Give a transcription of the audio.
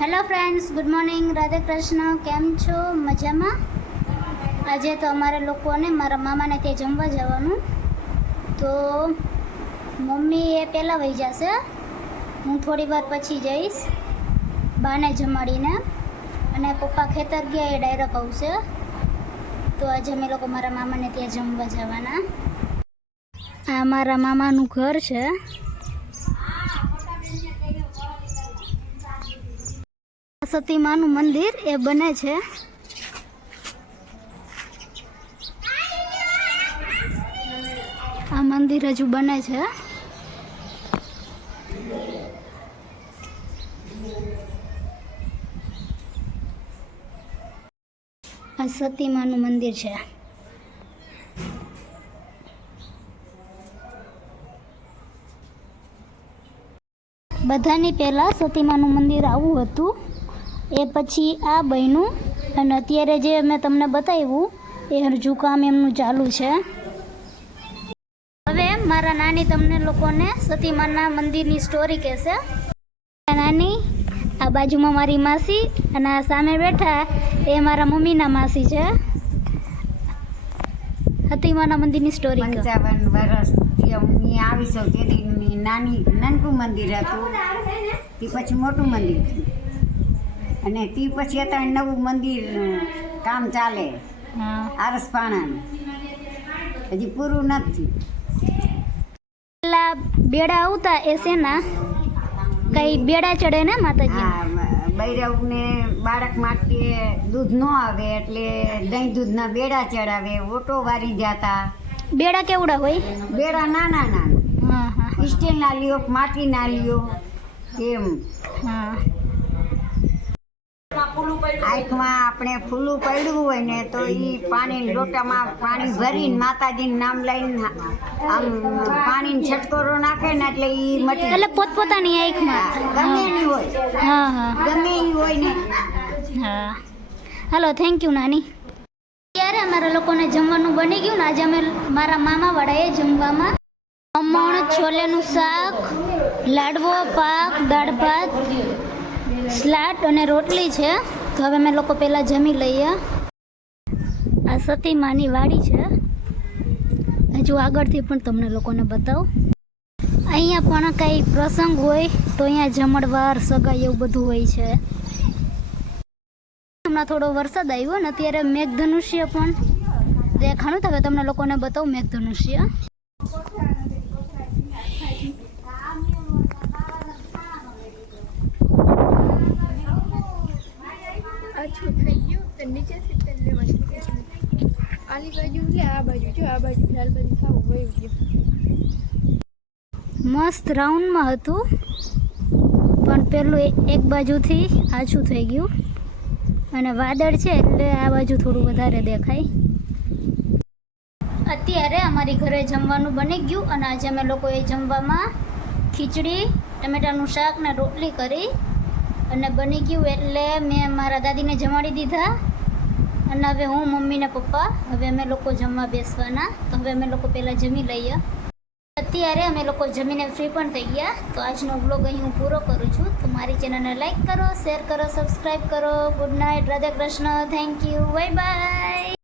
Hello friends, good morning. Radhe Krishna. કેમ છો? મજામાં? આજે તો અમારે લોકોને મારા મામાને ત્યાં જમવા જવાનું, તો મમ્મી એ પહેલાં વહી જશે, હું થોડી વાર પછી જઈશ બાને જમાડીને, અને પપ્પા ખેતર ગયા એ ડાયરેક્ટ આવશે. તો આજે અમે લોકો મારા મામાને ત્યાં જમવા જવાના. આ મારા મામાનું ઘર છે. સતીમાનું મંદિર એ બને છે. આ મંદિર હજુ બને છે. આ સતીમાનું મંદિર છે. બધાની પહેલાં સતીમાનું મંદિર આવું હતું, એ પછી આ બન્યું, અને અત્યારે જે મેં તમને બતાવ્યું એ હજુ કામ એમનું ચાલુ છે. હવે મારા નાની તમને લોકોને સતીમાના મંદિરની સ્ટોરી કહેશે. નાની, આ બાજુમાં મારી માસી, અને આ સામે બેઠા એ મારા મમ્મીના માસી છે. સતીમાના મંદિરની સ્ટોરી. 55 વર્ષથી હું આવી છું તેથી નાનકું મંદિર હતું, તે પછી મોટું મંદિર થયું, અને તે પછી અત્યારે નવું મંદિર કામ ચાલે. આરસપાણાનું હજી પૂરું નથી. પેલા બેડા આવતા એ શેના કઈ બેડા ચડે ને માતાજી? બૈરવને બાળક માટે દૂધ ન આવે એટલે દહીં દૂધના બેડા ચડાવે. ઓટો વારી જતા. બેડા કેવડા હોય? બેડા નાના નાના, સ્ટીલના લ્યો, માટીના લ્યો, એમ. આંખમાં આપણે ફૂલું પડ્યું હોય ને તો એ પાણી લોટામાં પાણી ભરીને માતાજીનું નામ લઈને આમ પાણીનો છટકોરો નાખે ને એટલે એ મટી. એટલે પોતપોતાની આંખમાં ગમે એની હોય. ગમે એની હોય ને. હાલો, થેન્ક યુ નાની. ત્યારે અમારા લોકોને જમવાનું બની ગયું ને. આજે અમે મારા મામા વાળાએ જમવામાં ખમણ, છોલેનું શાક, લાડવો, પાક, દાળ ભાત, સલાડ અને રોટલી છે. તો હવે અમે લોકો પહેલાં જમી લઈએ. આ સતીમાની વાડી છે. હજુ આગળથી પણ તમને લોકોને બતાવું. અહીંયા પણ કંઈ પ્રસંગ હોય તો અહીંયા જમણવાર, સગાઈ એવું બધું હોય છે. હમણાં થોડો વરસાદ આવ્યો ને અત્યારે મેઘધનુષ્ય પણ દેખાણું. તો હવે તમને લોકોને બતાવું મેઘધનુષ્ય. આછું થઈ ગયું તો નીચેથી તેલ લેવાનું. આલી બાજુ લે, આ બાજુ જો, આ બાજુ લાલ બાજુ ખાવું વયું ગયું. મસ્ત રાઉન્ડમાં હતું, પણ પેલું એક બાજુથી આછું થઈ ગયું, અને વાદળ છે એટલે આ બાજુ થોડું વધારે દેખાય. અત્યારે અમારી ઘરે જમવાનું બની ગયું, અને આજે અમે લોકોએ જમવામાં ખીચડી, ટમેટાનું શાક ને રોટલી કરી, અને બની ગયું એટલે મેં મારા દાદીને જમાડી દીધા, અને હવે હું, મમ્મી ને પપ્પા હવે અમે લોકો જમવા બેસવાના. તો હવે અમે લોકો પહેલાં જમી લઈએ. અત્યારે અમે લોકો જમીને ફ્રી પણ થઈ ગયા. તો આજનો વ્લોગ અહીં હું પૂરો કરું છું. તો મારી ચેનલને લાઈક કરો, શેર કરો, સબસ્ક્રાઈબ કરો. Good night. Radhe Krishna. Thank you. Bye bye.